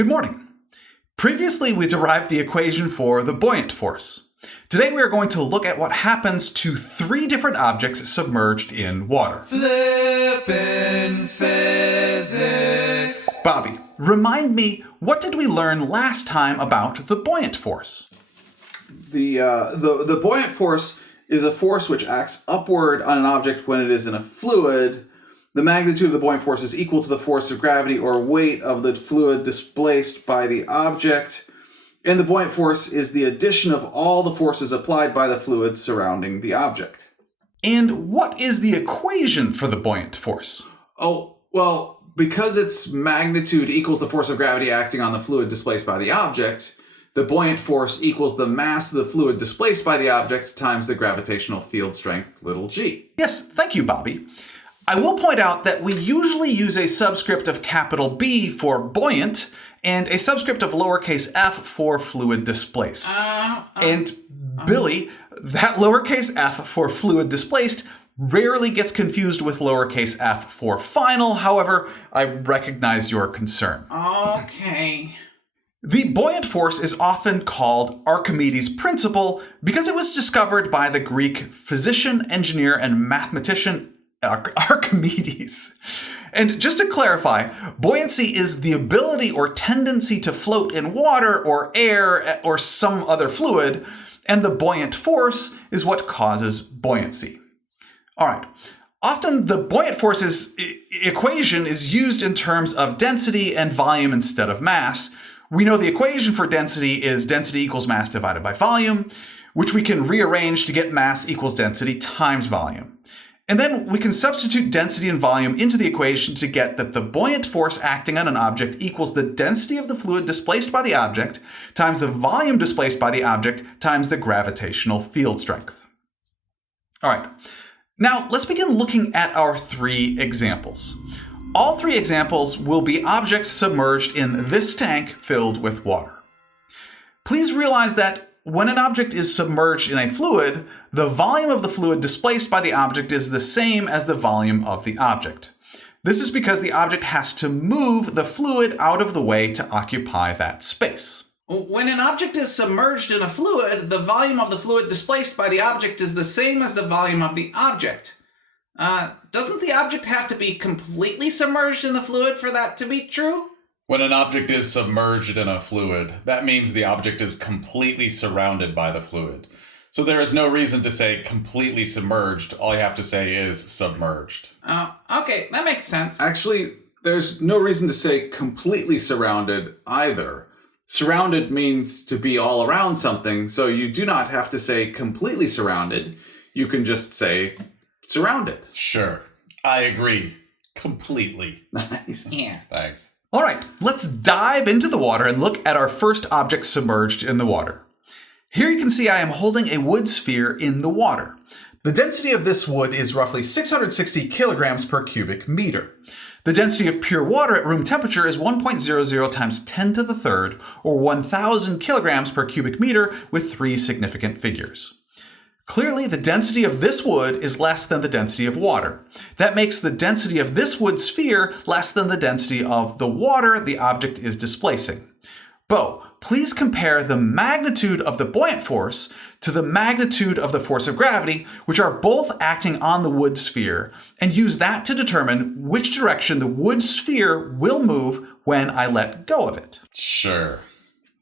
Good morning. Previously, we derived the equation for the buoyant force. Today, we are going to look at what happens to three different objects submerged in water. Flippin' physics. Bobby, remind me, what did we learn last time about the buoyant force? The buoyant force is a force which acts upward on an object when it is in a fluid. The magnitude of the buoyant force is equal to the force of gravity or weight of the fluid displaced by the object. And the buoyant force is the addition of all the forces applied by the fluid surrounding the object. And what is the equation for the buoyant force? Oh, well, because its magnitude equals the force of gravity acting on the fluid displaced by the object, the buoyant force equals the mass of the fluid displaced by the object times the gravitational field strength, little g. Yes, thank you, Bobby. I will point out that we usually use a subscript of capital B for buoyant and a subscript of lowercase f for fluid displaced. And Billy, that lowercase f for fluid displaced rarely gets confused with lowercase f for final. However, I recognize your concern. Okay. The buoyant force is often called Archimedes' principle because it was discovered by the Greek physician, engineer, and mathematician Archimedes. And just to clarify, buoyancy is the ability or tendency to float in water or air or some other fluid, and the buoyant force is what causes buoyancy. All right. Often the buoyant force's equation is used in terms of density and volume instead of mass. We know the equation for density is density equals mass divided by volume, which we can rearrange to get mass equals density times volume. And then we can substitute density and volume into the equation to get that the buoyant force acting on an object equals the density of the fluid displaced by the object times the volume displaced by the object times the gravitational field strength. All right, now let's begin looking at our three examples. All three examples will be objects submerged in this tank filled with water. Please realize that when an object is submerged in a fluid, the volume of the fluid displaced by the object is the same as the volume of the object. This is because the object has to move the fluid out of the way to occupy that space. When an object is submerged in a fluid, the volume of the fluid displaced by the object is the same as the volume of the object. Doesn't the object have to be completely submerged in the fluid for that to be true? When an object is submerged in a fluid, that means the object is completely surrounded by the fluid. So there is no reason to say completely submerged. All you have to say is submerged. Oh, okay, that makes sense. Actually, there's no reason to say completely surrounded either. Surrounded means to be all around something, so you do not have to say completely surrounded. You can just say surrounded. Sure, I agree. Completely. Nice. Yeah. Thanks. All right, let's dive into the water and look at our first object submerged in the water. Here you can see I am holding a wood sphere in the water. The density of this wood is roughly 660 kilograms per cubic meter. The density of pure water at room temperature is 1.00 times 10 to the third, or 1,000 kilograms per cubic meter with three significant figures. Clearly, the density of this wood is less than the density of water. That makes the density of this wood sphere less than the density of the water the object is displacing. Bo, please compare the magnitude of the buoyant force to the magnitude of the force of gravity, which are both acting on the wood sphere, and use that to determine which direction the wood sphere will move when I let go of it. Sure.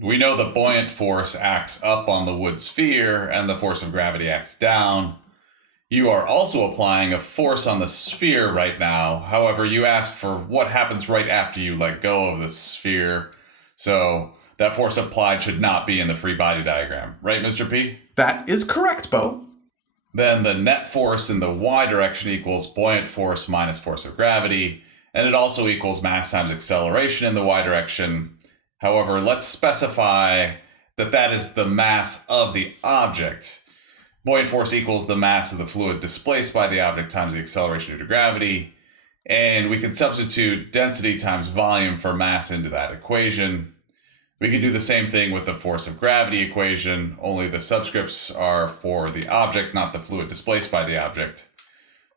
We know the buoyant force acts up on the wood sphere and the force of gravity acts down. You are also applying a force on the sphere right now. However, you asked for what happens right after you let go of the sphere. So that force applied should not be in the free body diagram. Right, Mr. P? That is correct, Bo. Then the net force in the y direction equals buoyant force minus force of gravity. And it also equals mass times acceleration in the y direction. However, let's specify that that is the mass of the object. Buoyant force equals the mass of the fluid displaced by the object times the acceleration due to gravity. And we can substitute density times volume for mass into that equation. We can do the same thing with the force of gravity equation, only the subscripts are for the object, not the fluid displaced by the object.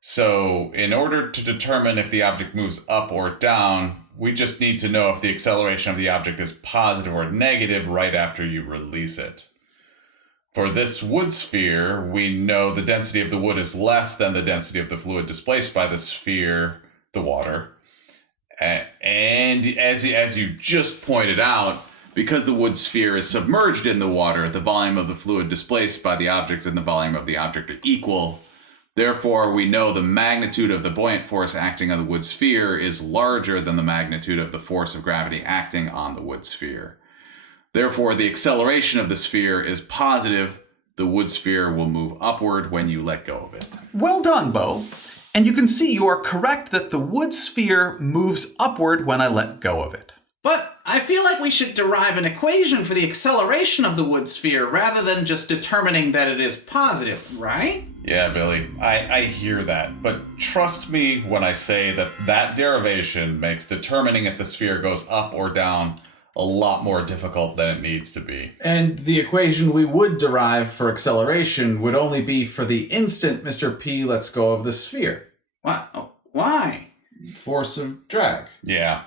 So in order to determine if the object moves up or down, we just need to know if the acceleration of the object is positive or negative right after you release it. For this wood sphere, we know the density of the wood is less than the density of the fluid displaced by the sphere, the water. And as you just pointed out, because the wood sphere is submerged in the water, the volume of the fluid displaced by the object and the volume of the object are equal. Therefore, we know the magnitude of the buoyant force acting on the wood sphere is larger than the magnitude of the force of gravity acting on the wood sphere. Therefore, the acceleration of the sphere is positive. The wood sphere will move upward when you let go of it. Well done, Bo. And you can see you are correct that the wood sphere moves upward when I let go of it. But I feel like we should derive an equation for the acceleration of the wood sphere rather than just determining that it is positive, right? Yeah, Billy, I hear that. But trust me when I say that derivation makes determining if the sphere goes up or down a lot more difficult than it needs to be. And the equation we would derive for acceleration would only be for the instant Mr. P lets go of the sphere. What? Why? Force of drag. Yeah.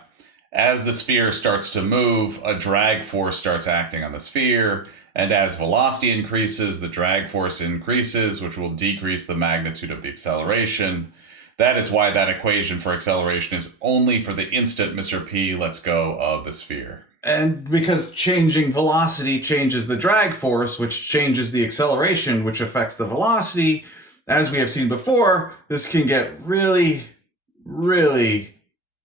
As the sphere starts to move, a drag force starts acting on the sphere, and as velocity increases, the drag force increases, which will decrease the magnitude of the acceleration. That is why that equation for acceleration is only for the instant Mr. P lets go of the sphere. And because changing velocity changes the drag force, which changes the acceleration, which affects the velocity, as we have seen before, this can get really, really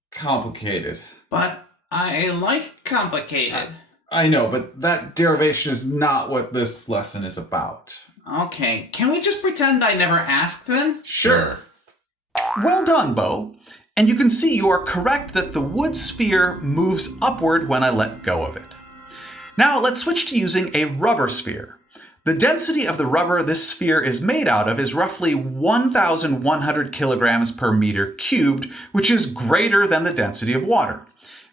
complicated. But I like complicated. I know, but that derivation is not what this lesson is about. Okay, can we just pretend I never asked then? Sure. Well done, Bo. And you can see you are correct that the wood sphere moves upward when I let go of it. Now let's switch to using a rubber sphere. The density of the rubber this sphere is made out of is roughly 1,100 kilograms per meter cubed, which is greater than the density of water.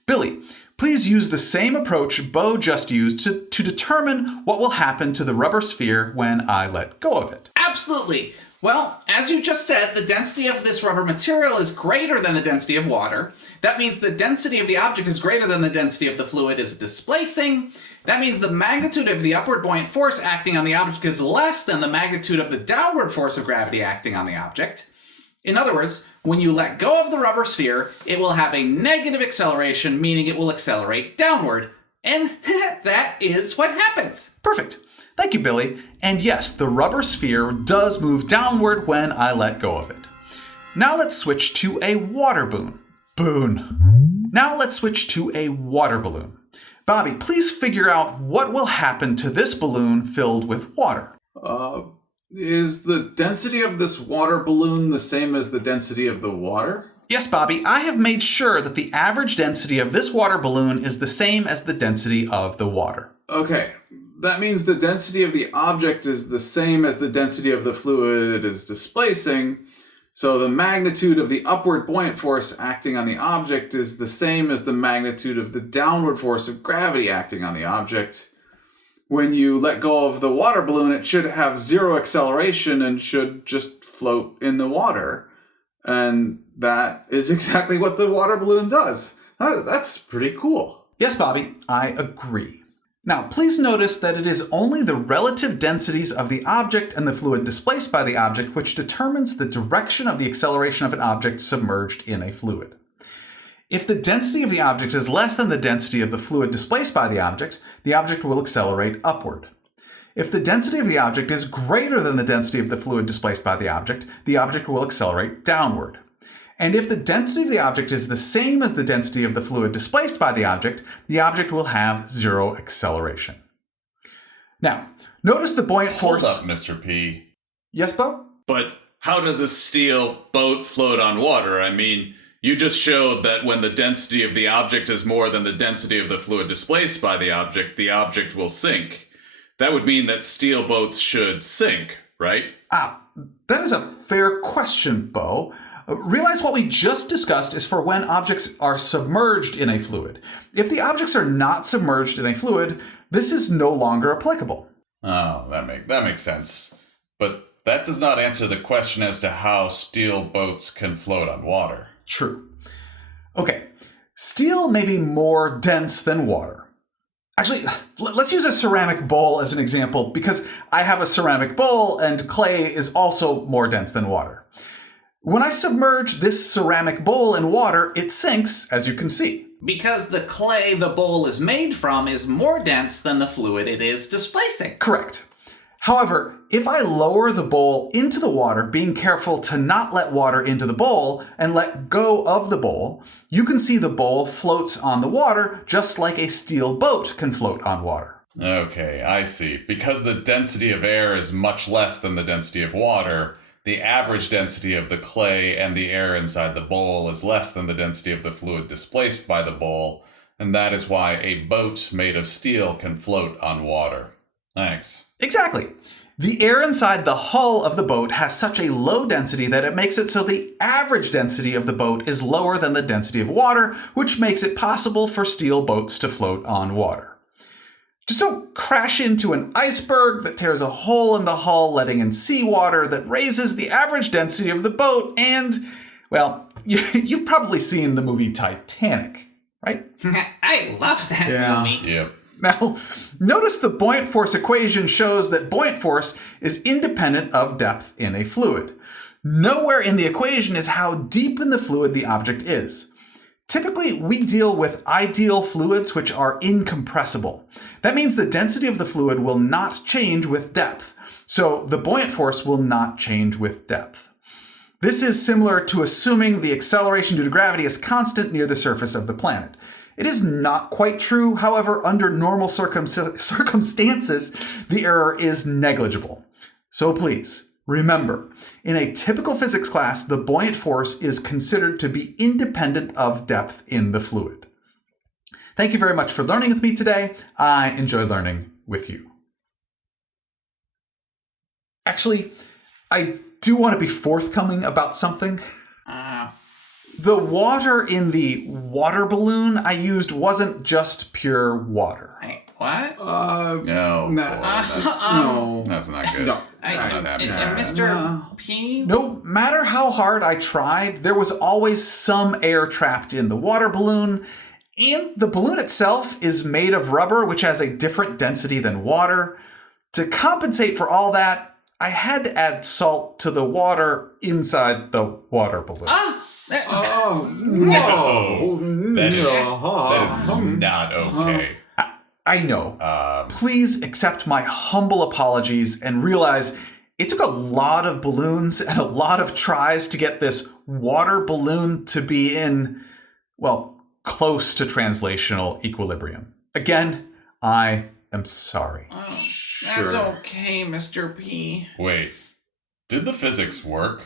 Billy, please use the same approach Bo just used to determine what will happen to the rubber sphere when I let go of it. Absolutely. Well, as you just said, the density of this rubber material is greater than the density of water. That means the density of the object is greater than the density of the fluid is displacing. That means the magnitude of the upward buoyant force acting on the object is less than the magnitude of the downward force of gravity acting on the object. In other words, when you let go of the rubber sphere, it will have a negative acceleration, meaning it will accelerate downward. And that is what happens. Perfect. Thank you, Billy. And yes, the rubber sphere does move downward when I let go of it. Now let's switch to a water balloon. Now let's switch to a water balloon. Bobby, please figure out what will happen to this balloon filled with water. Is the density of this water balloon the same as the density of the water? Yes, Bobby, I have made sure that the average density of this water balloon is the same as the density of the water. Okay, that means the density of the object is the same as the density of the fluid it is displacing. So the magnitude of the upward buoyant force acting on the object is the same as the magnitude of the downward force of gravity acting on the object. When you let go of the water balloon, it should have zero acceleration and should just float in the water. And that is exactly what the water balloon does. That's pretty cool. Yes, Bobby, I agree. Now, please notice that it is only the relative densities of the object and the fluid displaced by the object which determines the direction of the acceleration of an object submerged in a fluid. If the density of the object is less than the density of the fluid displaced by the object will accelerate upward. If the density of the object is greater than the density of the fluid displaced by the object will accelerate downward. And if the density of the object is the same as the density of the fluid displaced by the object will have zero acceleration. Now, notice the buoyant force... Hold up, Mr. P. Yes, Bo? But how does a steel boat float on water? I mean, you just showed that when the density of the object is more than the density of the fluid displaced by the object will sink. That would mean that steel boats should sink, right? That is a fair question, Bo. Realize what we just discussed is for when objects are submerged in a fluid. If the objects are not submerged in a fluid, this is no longer applicable. Oh, that makes sense. But that does not answer the question as to how steel boats can float on water. True. Okay, steel may be more dense than water. Actually, let's use a ceramic bowl as an example because I have a ceramic bowl and clay is also more dense than water. When I submerge this ceramic bowl in water, it sinks, as you can see. Because the clay the bowl is made from is more dense than the fluid it is displacing. Correct. However, if I lower the bowl into the water, being careful to not let water into the bowl and let go of the bowl, you can see the bowl floats on the water just like a steel boat can float on water. Okay, I see. Because the density of air is much less than the density of water, the average density of the clay and the air inside the bowl is less than the density of the fluid displaced by the bowl, and that is why a boat made of steel can float on water. Thanks. Exactly. The air inside the hull of the boat has such a low density that it makes it so the average density of the boat is lower than the density of water, which makes it possible for steel boats to float on water. Just don't crash into an iceberg that tears a hole in the hull, letting in seawater that raises the average density of the boat and, well, you've probably seen the movie Titanic, right? I love that movie. Yep. Now, notice the buoyant force equation shows that buoyant force is independent of depth in a fluid. Nowhere in the equation is how deep in the fluid the object is. Typically, we deal with ideal fluids which are incompressible. That means the density of the fluid will not change with depth, so the buoyant force will not change with depth. This is similar to assuming the acceleration due to gravity is constant near the surface of the planet. It is not quite true, however, under normal circumstances, the error is negligible. So please, remember, in a typical physics class, the buoyant force is considered to be independent of depth in the fluid. Thank you very much for learning with me today. I enjoy learning with you. Actually, I do want to be forthcoming about something. The water in the water balloon I used wasn't just pure water. Wait, what? No. That's not good. No. I'm not happy. Mr. P? No matter how hard I tried, there was always some air trapped in the water balloon, and the balloon itself is made of rubber, which has a different density than water. To compensate for all that, I had to add salt to the water inside the water balloon. Oh, No. That is no. not okay. I know. Please accept my humble apologies and realize it took a lot of balloons and a lot of tries to get this water balloon to be in, well, close to translational equilibrium. Again, I am sorry. That's okay, Mr. P. Wait, did the physics work?